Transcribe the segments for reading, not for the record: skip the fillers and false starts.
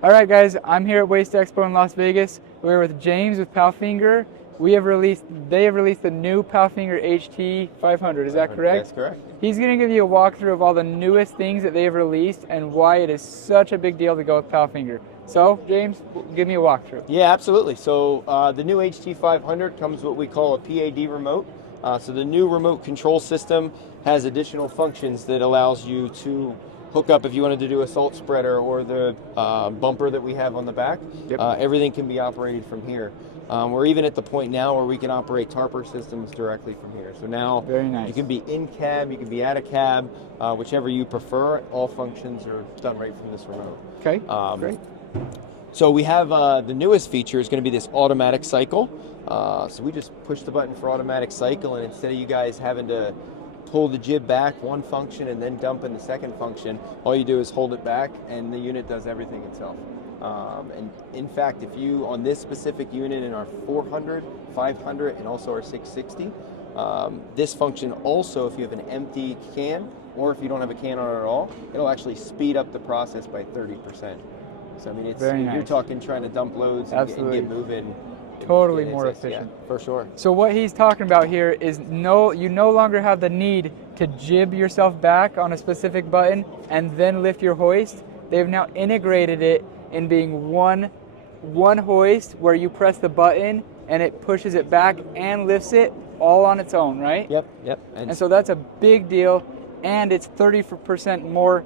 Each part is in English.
All right, guys, I'm here at Waste Expo in Las Vegas. We're with James with Palfinger. They have released the new Palfinger HT 500. Is that correct? That's correct. He's going to give you a walkthrough of all the newest things that they have released and why it is such a big deal to go with Palfinger. So, James, give me a walkthrough. Yeah, absolutely. So the new HT 500 comes what we call a PAD remote. So the new remote control system has additional functions that allows you to hook up if you wanted to do a salt spreader or the bumper that we have on the back. Yep. Everything can be operated from here. We're even at the point now where we can operate tarper systems directly from here. So now Very nice. you can be in cab, you can be out of cab, whichever you prefer. All functions are done right from this remote. Okay, great. So we have the newest feature is going to be this automatic cycle. So we just push the button for automatic cycle, and instead of you guys having to pull the jib back one function and then dump in the second function, all you do is hold it back and the unit does everything itself. And in fact, if you, on this specific unit in our 400, 500, and also our 660, this function also, if you have an empty can, or if you don't have a can on it at all, it'll actually speed up the process by 30%. So I mean, it's, Very nice. you're talking trying to dump loads and get moving. Totally more efficient. Yeah, for sure. So what he's talking about here is you no longer have the need to jib yourself back on a specific button and then lift your hoist. They've now integrated it in being one hoist where you press the button and it pushes it back and lifts it all on its own, right? Yep. And so that's a big deal, and it's 30% more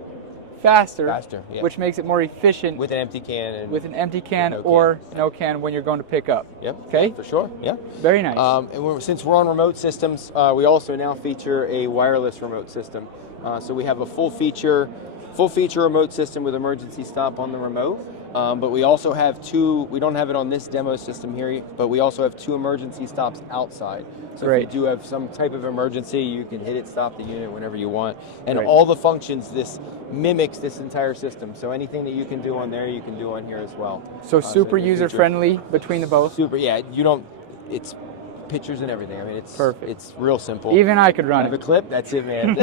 faster, yeah. Which makes it more efficient with an empty can or no can when you're going to pick up. Yep. Okay. For sure. Yeah. Very nice. Since we're on remote systems, we also now feature a wireless remote system. So we have a full feature remote system with emergency stop on the remote. But we also have two. We don't have it on this demo system here, but we also have two emergency stops outside. So Great. if you do have some type of emergency, you can hit it, stop the unit whenever you want. And Great. all the functions, this mimics this entire system. So anything that you can do on there, you can do on here as well. So super user-friendly between the both? Super, yeah. You don't, it's pictures and everything. I mean, it's perfect. It's real simple. Even I could run it. Have a clip, that's it, man.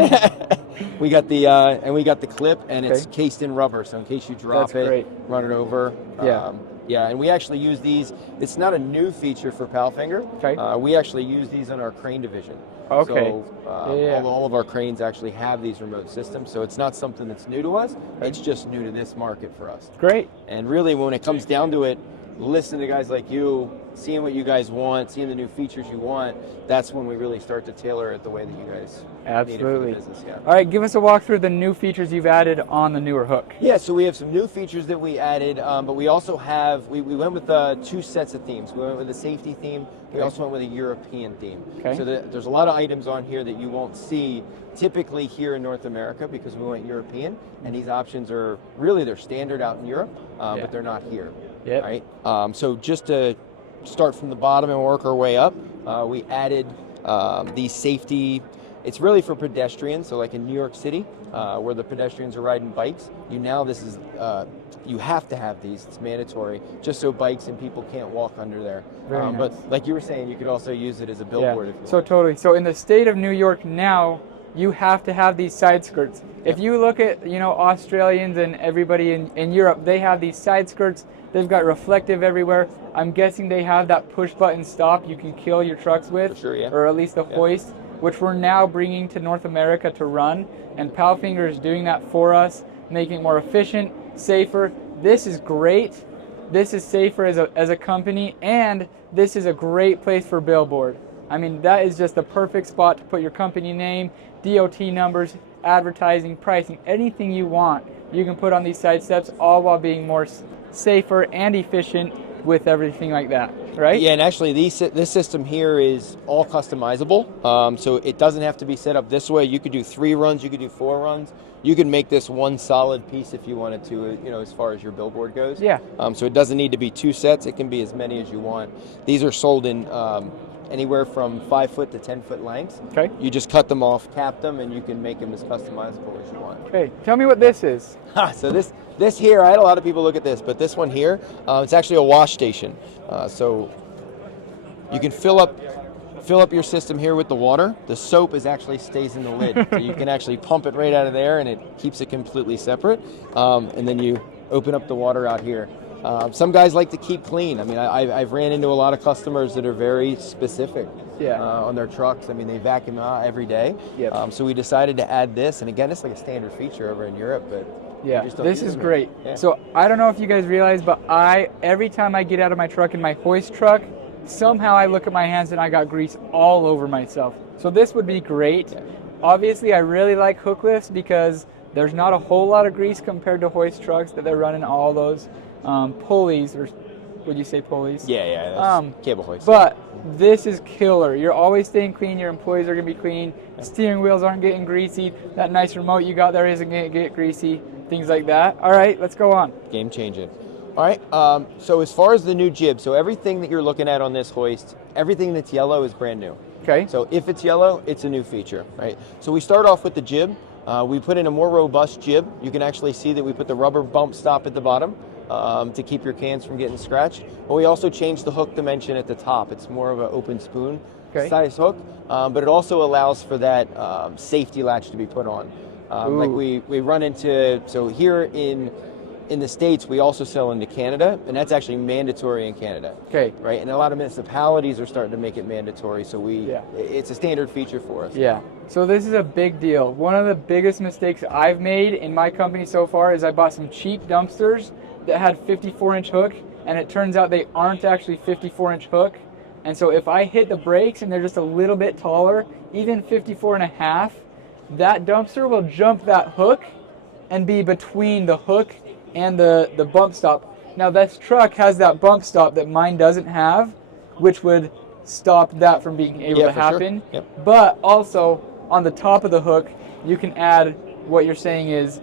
We got the clip, and it's cased in rubber, so in case you drop it, run it over. Yeah. And we actually use these. It's not a new feature for Palfinger. Okay. We actually use these in our crane division. Okay. So all of our cranes actually have these remote systems, so it's not something that's new to us. It's just new to this market for us. Great. And really, when it comes down to it, listening to guys like you, seeing what you guys want, seeing the new features you want, that's when we really start to tailor it the way that you guys need it for the business. Yeah. All right, give us a walkthrough of the new features you've added on the newer hook. Yeah, so we have some new features that we added, but we also have, we went with two sets of themes. We went with a safety theme, we also went with a European theme. Okay. So there's a lot of items on here that you won't see typically here in North America because we went European, and these options are really, they're standard out in Europe, but they're not here. Yep. Right? So just to start from the bottom and work our way up, we added these safety. It's really for pedestrians. So like in New York City, where the pedestrians are riding bikes, you have to have these. It's mandatory, just so bikes and people can't walk under there. Very nice. But like you were saying, you could also use it as a billboard. Yeah. If you So want. totally. So in the state of New York now, you have to have these side skirts. Yep. If you look at Australians and everybody in Europe, they have these side skirts. They've got reflective everywhere. I'm guessing they have that push button stop you can kill your trucks with, For sure, yeah. or at least the hoist, which we're now bringing to North America to run. And Palfinger is doing that for us, making it more efficient, safer. This is great. This is safer as a company, and this is a great place for billboard. I mean, that is just the perfect spot to put your company name, DOT numbers, advertising, pricing, anything you want. You can put on these side steps, all while being more safer and efficient with everything like that, right? Yeah, and actually this system here is all customizable. So it doesn't have to be set up this way. You could do 3 runs, you could do 4 runs. You could make this one solid piece if you wanted to, as far as your billboard goes. Yeah. So it doesn't need to be 2 sets. It can be as many as you want. These are sold in anywhere from 5 foot to 10 foot lengths. Okay. You just cut them off, cap them, and you can make them as customizable as you want. Okay, tell me what this is. So this here, I had a lot of people look at this, but this one here, it's actually a wash station. So you can fill up your system here with the water. The soap stays in the lid, so you can actually pump it right out of there, and it keeps it completely separate. And then you open up the water out here. Some guys like to keep clean. I mean, I've ran into a lot of customers that are very specific on their trucks. I mean, they vacuum out every day. Yep. So we decided to add this, and again, it's like a standard feature over in Europe, but yeah, this is great. Yeah. So I don't know if you guys realize, but every time I get out of my truck in my hoist truck, somehow I look at my hands and I got grease all over myself. So this would be great. Yeah. Obviously, I really like hook lifts because there's not a whole lot of grease compared to hoist trucks that they're running all those pulleys, or would you say pulleys? Yeah, that's cable hoist. But this is killer. You're always staying clean. Your employees are going to be clean. Steering wheels aren't getting greasy. That nice remote you got there isn't going to get greasy. Things like that. All right, let's go on. Game changing. All right, so as far as the new jib, so everything that you're looking at on this hoist, everything that's yellow is brand new. Okay. So if it's yellow, it's a new feature, right? So we start off with the jib. We put in a more robust jib. You can actually see that we put the rubber bump stop at the bottom to keep your cans from getting scratched. But we also changed the hook dimension at the top. It's more of an open spoon size hook, but it also allows for that safety latch to be put on. Like we run into, so here in the States, we also sell into Canada, and that's actually mandatory in Canada. Okay. Right, and a lot of municipalities are starting to make it mandatory, so it's a standard feature for us. Yeah. So this is a big deal. One of the biggest mistakes I've made in my company so far is I bought some cheap dumpsters that had 54-inch hook, and it turns out they aren't actually 54-inch hook. And so if I hit the brakes and they're just a little bit taller, even 54 and a half, that dumpster will jump that hook and be between the hook and the bump stop. Now this truck has that bump stop that mine doesn't have, which would stop that from being able to happen. Sure. Yep. But also on the top of the hook, you can add what you're saying is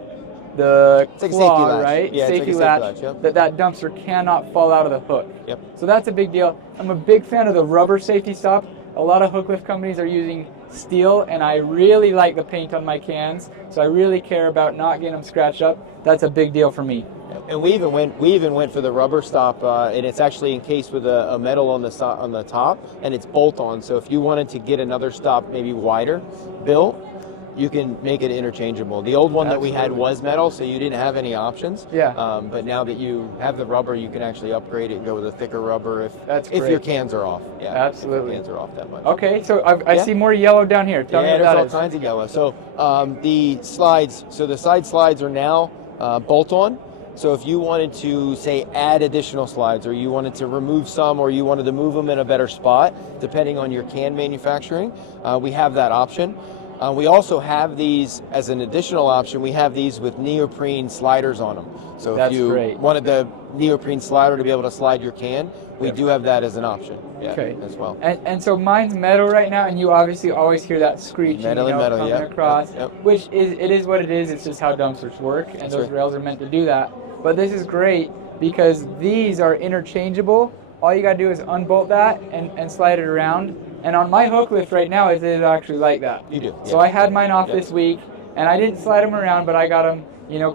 the claw, right? Yeah, safety it's latch, latch, yep. that dumpster cannot fall out of the hook. Yep. So that's a big deal. I'm a big fan of the rubber safety stop. A lot of hook lift companies are using steel, and I really like the paint on my cans, so I really care about not getting them scratched up. That's a big deal for me. And we even went for the rubber stop, and it's actually encased with a metal on the top, and it's bolt on. So if you wanted to get another stop, maybe wider, built, you can make it interchangeable. The old one that we had was metal, so you didn't have any options. Yeah. But now that you have the rubber, you can actually upgrade it and go with a thicker rubber if your cans are off. Yeah. Absolutely. If your cans are off that much. Okay, so I see more yellow down here. Tell me what that there's is. all kinds of yellow. So the slides, so the side slides are now bolt on. So if you wanted to, say, add additional slides, or you wanted to remove some, or you wanted to move them in a better spot, depending on your can manufacturing, we have that option. We also have these as an additional option. We have these with neoprene sliders on them. So if you wanted the neoprene slider to be able to slide your can, we do have that as an option as well. And so mine's metal right now, and you obviously always hear that screeching coming across, which is what it is. It's just how dumpsters work, and those rails are meant to do that. But this is great because these are interchangeable. All you got to do is unbolt that and slide it around. And on my hook lift right now, it is actually like that. You do. So I had mine off this week, and I didn't slide them around, but I got them,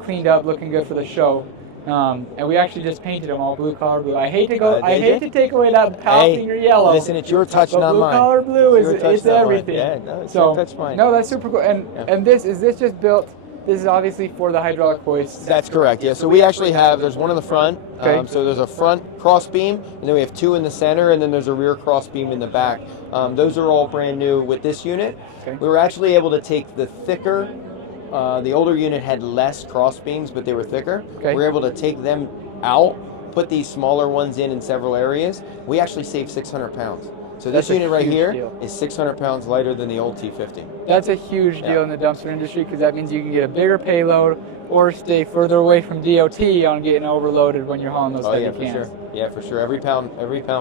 cleaned up, looking good for the show. And we actually just painted them all blue collar blue. I hate to take away that Palfinger yellow. Listen, it's your touch, not mine. Blue collar blue it's everything. Yeah, no, it's your touch, mine. No, that's super cool. And is this just built? This is obviously for the hydraulic hoist. That's correct, yeah. So we actually there's one in the front. So there's a front cross beam, and then we have two in the center, and then there's a rear cross beam in the back. Those are all brand new with this unit. Okay. We were actually able to take the thicker, the older unit had less cross beams, but they were thicker. Okay. We were able to take them out, put these smaller ones in several areas. We actually saved 600 pounds. So this unit right here is 600 pounds lighter than the old T50. That's a huge deal in the dumpster industry because that means you can get a bigger payload or stay further away from DOT on getting overloaded when you're hauling those heavy cans. Sure. Yeah, for sure. Every pound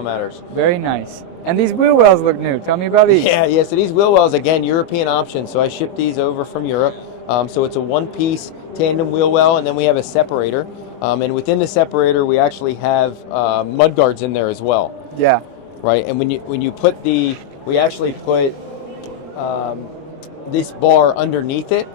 matters. Very nice. And these wheel wells look new. Tell me about these. Yeah. So these wheel wells, again, European option. So I shipped these over from Europe. So it's a one-piece tandem wheel well, and then we have a separator. And within the separator, we actually have mud guards in there as well. Yeah. Right, and when you put we actually put this bar underneath it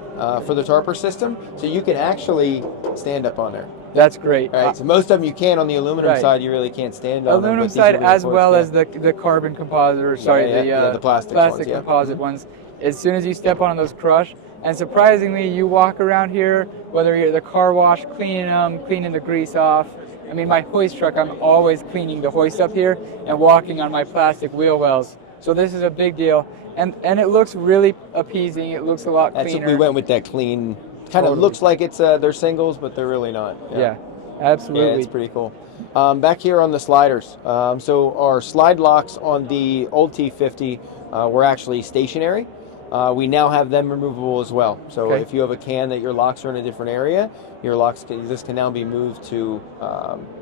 for the tarper system, so you can actually stand up on there. That's great. Right, so most of them you can on the aluminum side, you really can't stand on them. Aluminum side as well as the carbon composite, or the plastic ones, composite ones. As soon as you step on those crush, And surprisingly, you walk around here, whether you're at the car wash, cleaning them, cleaning the grease off. I mean, my hoist truck, I'm always cleaning the hoist up here and walking on my plastic wheel wells. So this is a big deal. And it looks really appeasing. It looks a lot cleaner. That's what we went with, that clean. Kind of looks like it's they're singles, but they're really not. Yeah, absolutely. Yeah, it's pretty cool. Back here on the sliders. So our slide locks on the old T50 were actually stationary. We now have them removable as well. So if you have a can that your locks are in a different area, your locks can now be moved to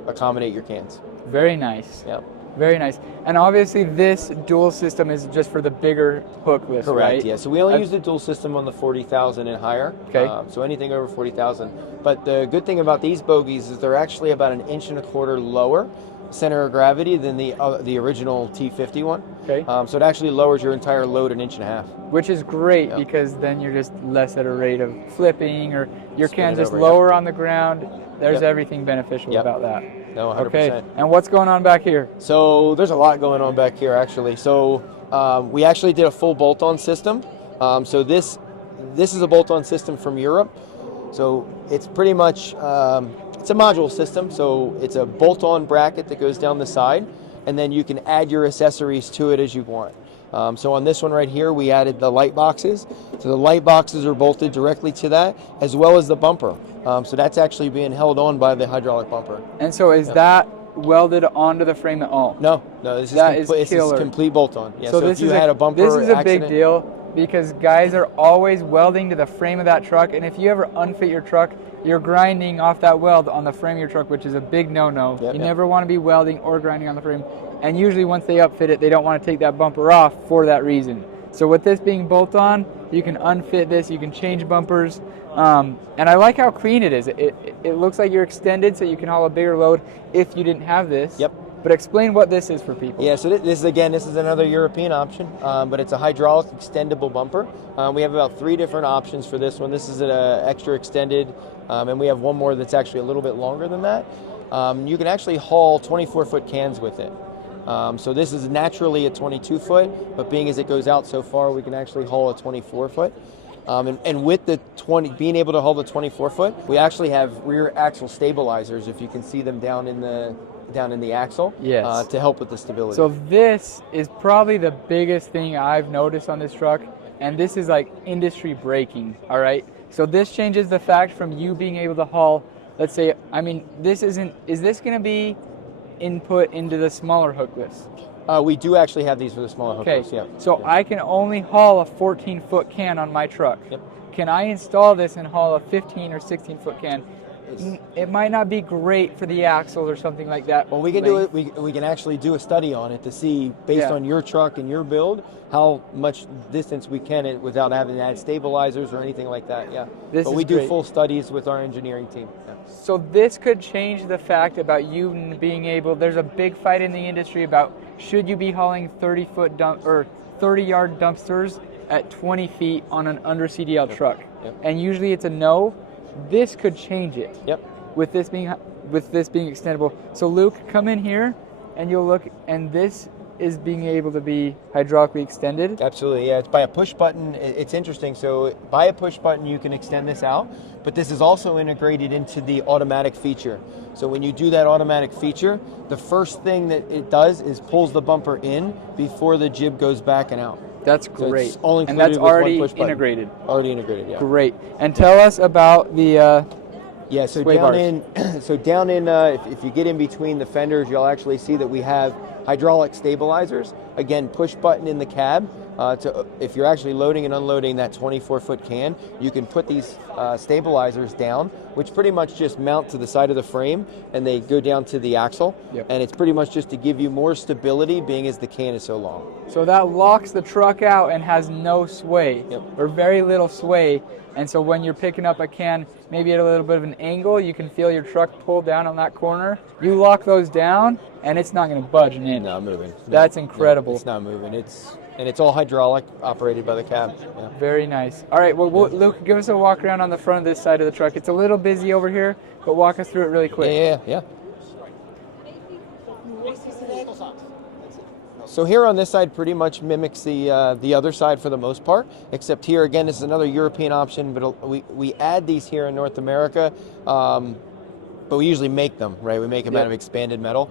accommodate your cans. Very nice. Yep. Very nice. And obviously this dual system is just for the bigger hook list, Correct, right? yeah. So we only use the dual system on the 40,000 and higher. Okay. So anything over 40,000. But the good thing about these bogies is they're actually about 1.25 inches lower center of gravity than the original T50 one. Okay. So it actually lowers your entire load 1.5 inches. Which is great because then you're just less at a rate of flipping, or your can's just over, lower on the ground. There's everything beneficial about that. No, 100%. Okay, and what's going on back here? So there's a lot going on back here actually. So we actually did a full bolt-on system. So this is a bolt-on system from Europe. So it's pretty much it's a module system. So it's a bolt-on bracket that goes down the side, and then you can add your accessories to it as you want. So on this one right here, we added the light boxes. So the light boxes are bolted directly to that, as well as the bumper. So that's actually being held on by the hydraulic bumper. And so is that welded onto the frame at all? No, this is complete bolt-on. Yeah, so this if you had a bumper this is a accident, big deal because guys are always welding to the frame of that truck, and if you ever unfit your truck, you're grinding off that weld on the frame of your truck, which is a big no-no. You never want to be welding or grinding on the frame. And usually once they upfit it, they don't want to take that bumper off for that reason. So with this being bolt-on, you can unfit this, you can change bumpers. And I like how clean it is. It looks like you're extended so you can haul a bigger load if you didn't have this. Yep. But explain what this is for people. Yeah, so this is another European option, but it's a hydraulic extendable bumper. We have about 3 different options for this one. This is an extra extended, and we have one more that's actually a little bit longer than that. You can actually haul 24-foot cans with it. So this is naturally a 22-foot, but being as it goes out so far, we can actually haul a 24-foot. And with the being able to haul the 24-foot, we actually have rear axle stabilizers, if you can see them down in the axle, to help with the stability. So this is probably the biggest thing I've noticed on this truck, and this is like industry breaking, all right? So this changes the fact from you being able to haul, let's say, I mean, is this going to be input into the smaller hook list? We do actually have these for the smaller hook list, yeah. So I can only haul a 14-foot can on my truck. Yep. Can I install this and haul a 15 or 16-foot can? It might not be great for the axle or something like that. Well, we can do it. We can actually do a study on it to see, based on your truck and your build, how much distance we can without having to add stabilizers or anything like that. Yeah. But we do full studies with our engineering team. Yeah. So this could change the fact about you being able. There's a big fight in the industry about should you be hauling 30-foot or 30-yard dumpsters at 20 feet on an under CDL truck, and usually it's a no. This could change it. Yep. With this being extendable. So Luke, come in here, and you'll look, and this is being able to be hydraulically extended. Absolutely, yeah. It's by a push button. It's interesting. So by a push button, you can extend this out, but this is also integrated into the automatic feature. So when you do that automatic feature, the first thing that it does is pulls the bumper in before the jib goes back and out. That's great. So it's all and that's with already one push button. integrated. Already integrated, yeah. Great. And tell us about the so sway bars. down in if you get in between the fenders, you'll actually see that we have hydraulic stabilizers. Again, push button in the cab. If you're actually loading and unloading that 24-foot can, you can put these stabilizers down, which pretty much just mount to the side of the frame, and they go down to the axle. Yep. And it's pretty much just to give you more stability, being as the can is so long. So that locks the truck out and has no sway, or very little sway. And so when you're picking up a can, maybe at a little bit of an angle, you can feel your truck pull down on that corner. You lock those down, and it's not going to budge an inch. Not moving. That's incredible. No, it's not moving. It's all hydraulic, operated by the cab. Yeah. Very nice. All right, well, Luke, give us a walk around on the front of this side of the truck. It's a little busy over here, but walk us through it really quick. Yeah. So here on this side pretty much mimics the other side for the most part, except here again this is another European option, but we add these here in North America, but we usually make them, right? We make them out of expanded metal.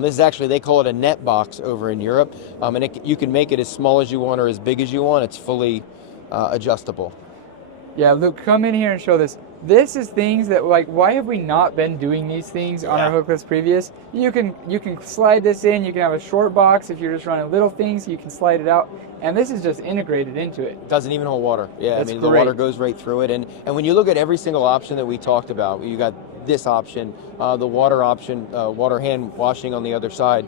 This is actually, they call it a net box over in Europe, and you can make it as small as you want or as big as you want. It's fully adjustable. Yeah, Luke, come in here and show this. This is things that, like, why have we not been doing these things on our hookless previous? You can slide this in. You can have a short box if you're just running little things. You can slide it out, and this is just integrated into it. Doesn't even hold water. Yeah, That's I mean great. the water goes right through it, and when you look at every single option that we talked about, you got this option, the water option, water hand washing on the other side,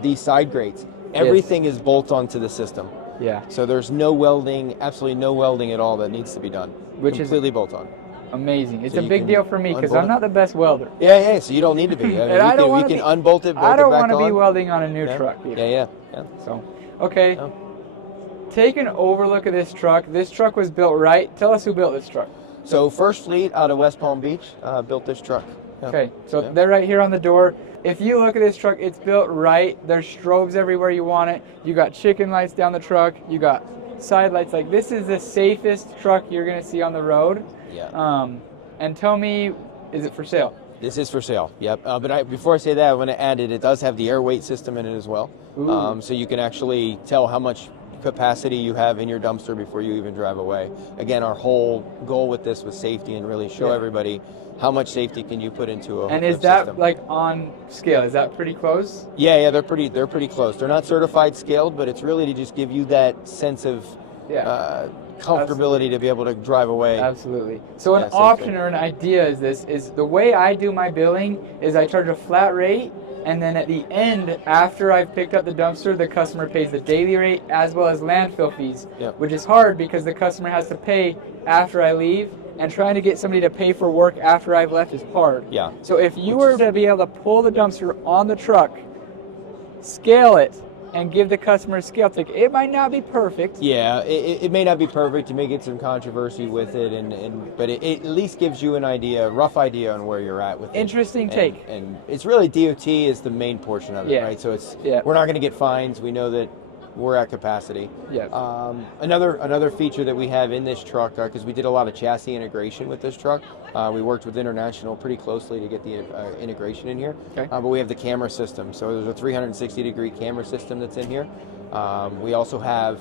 these side grates. Everything is bolt onto the system. Yeah. So there's no welding, absolutely no welding at all that needs to be done. Which completely is bolt on. Amazing. It's So a you big can deal for me because unbolt I'm not the best welder. Yeah, so you don't need to be. I mean, And I don't we wanna can be- unbolt it, bolt I don't it back want to be on. welding on a new truck either. Yeah. So, okay. Oh. Take an overlook of this truck. This truck was built right. Tell us who built this truck. So First Fleet out of West Palm Beach built this truck. Yeah. Okay, so they're right here on the door. If you look at this truck, it's built right. There's strobes everywhere you want it. You got chicken lights down the truck. You got side lights. Like, this is the safest truck you're going to see on the road. Yeah. And tell me, is it for sale? This is for sale. Yep. But before I say that, I want to add it does have the air weight system in it as well. So you can actually tell how much capacity you have in your dumpster before you even drive away. Again, our whole goal with this was safety and really show everybody how much safety can you put into a And is hookup that system. like on scale? Is that pretty close? Yeah, they're pretty close. They're not certified scaled, but it's really to just give you that sense of comfortability to be able to drive away. Absolutely. So an safely. option or an idea is the way I do my billing is I charge a flat rate, and then at the end, after I've picked up the dumpster, the customer pays the daily rate as well as landfill fees, which is hard because the customer has to pay after I leave, and trying to get somebody to pay for work after I've left is hard. Yeah. So if you were to be able to pull the dumpster on the truck, scale it, and give the customer a scale tick, it might not be perfect. Yeah, it may not be perfect. You may get some controversy with it, but it at least gives you an idea, a rough idea on where you're at with it. Interesting take. And it's really DOT is the main portion of it, right? So we're not going to get fines. We know that we're at capacity. Yeah. Another feature that we have in this truck, because we did a lot of chassis integration with this truck. We worked with International pretty closely to get the integration in here. Okay. But we have the camera system. So there's a 360-degree camera system that's in here. We also have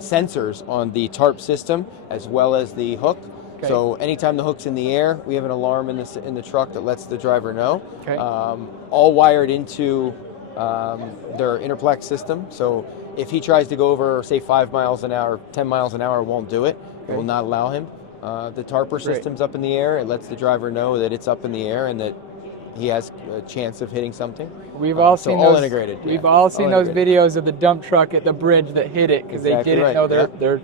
sensors on the tarp system as well as the hook. Okay. So anytime the hook's in the air, we have an alarm in the truck that lets the driver know. Okay. All wired into their interplex system. So if he tries to go over, say, 5 miles an hour, 10 miles an hour, it won't do it. It will not allow him. The tarper system's up in the air. It lets the driver know that it's up in the air and that he has a chance of hitting something. We've all seen all those, integrated. We've all seen those videos of the dump truck at the bridge that hit it because they didn't know their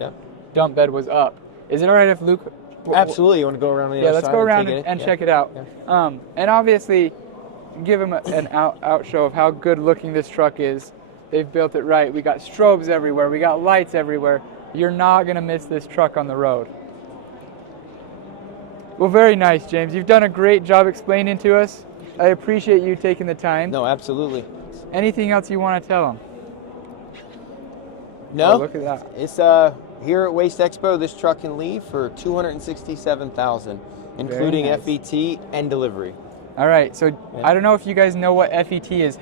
dump bed was up. Is it all right if Luke? Absolutely. You want to go around the other side? Yeah, let's go around and and check it out. Yeah. And obviously, give him an out show of how good looking this truck is. They've built it right. We got strobes everywhere. We got lights everywhere. You're not going to miss this truck on the road. Well, very nice, James. You've done a great job explaining to us. I appreciate you taking the time. No, absolutely. Anything else you want to tell them? No. Oh, look at that. It's here at Waste Expo. This truck can leave for $267,000, including nice. FET and delivery. All right. So I don't know if you guys know what FET is.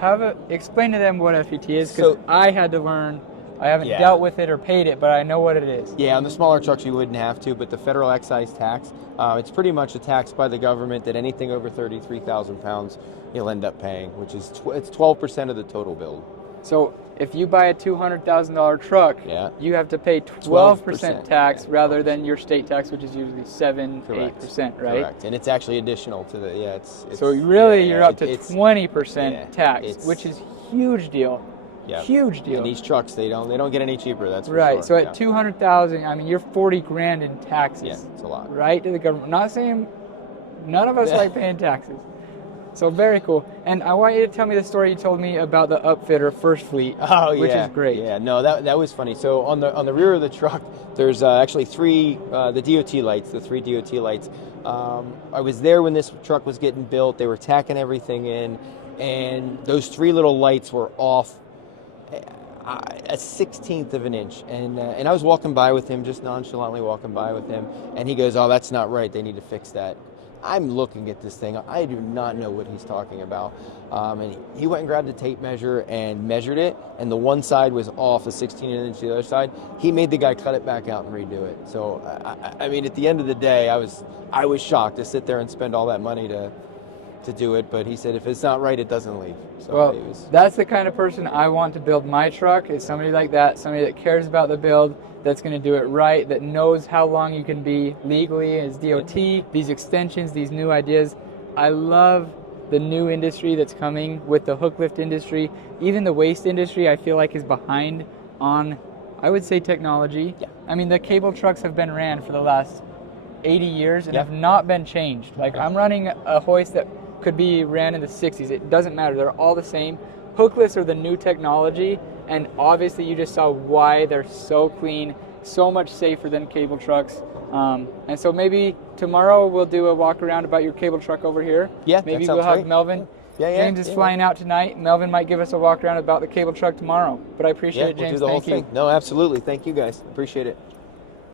Explain to them what FET is, because I had to learn. I haven't dealt with it or paid it, but I know what it is. Yeah, on the smaller trucks you wouldn't have to, but the federal excise tax, it's pretty much a tax by the government that anything over 33,000 pounds you'll end up paying, which is it's 12% of the total bill. So if you buy a $200,000 truck, you have to pay 12% tax rather than your state tax, which is usually 7-8%, right? Correct, and it's actually additional to the it's so really you're up to 20% tax, which is huge deal. Huge deal. And these trucks, they don't get any cheaper. That's for right. sure. So at 200,000, I mean, you're 40 grand in taxes. Yeah, it's a lot. Right to the government. Not saying none of us like paying taxes. So very cool. And I want you to tell me the story you told me about the upfitter First Fleet, which is great. Yeah, no, that was funny. So on the rear of the truck, there's actually three the DOT lights, the 3 DOT lights. I was there when this truck was getting built. They were tacking everything in, and those 3 little lights were off a 1/16 of an inch, and I was walking by with him, just nonchalantly walking by with him, and he goes, "Oh, that's not right. They need to fix that." I'm looking at this thing. I do not know what he's talking about. And he went and grabbed a tape measure and measured it, and the one side was off a 16 inch, the other side. He made the guy cut it back out and redo it. So, I mean, at the end of the day, I was shocked to sit there and spend all that money to do it. But he said, if it's not right, it doesn't leave. So well, that's the kind of person I want to build my truck, is somebody like that, somebody that cares about the build, that's going to do it right, that knows how long you can be legally as DOT, these extensions, these new ideas. I love the new industry that's coming with the hook lift industry. Even the waste industry, I feel like, is behind on, I would say, technology. Yeah. I mean, the cable trucks have been ran for the last 80 years and have not been changed. Like, I'm running a hoist that could be ran in the 60s. It doesn't matter. They're all the same. Hook lifts are the new technology, and obviously you just saw why they're so clean, so much safer than cable trucks. And so maybe tomorrow we'll do a walk around about your cable truck over here. Yeah, maybe that sounds we'll have great. Melvin. Yeah, James is flying out tonight. Melvin might give us a walk around about the cable truck tomorrow. But I appreciate it, James. We'll do the whole Thank you. thing. No, absolutely. Thank you guys. Appreciate it.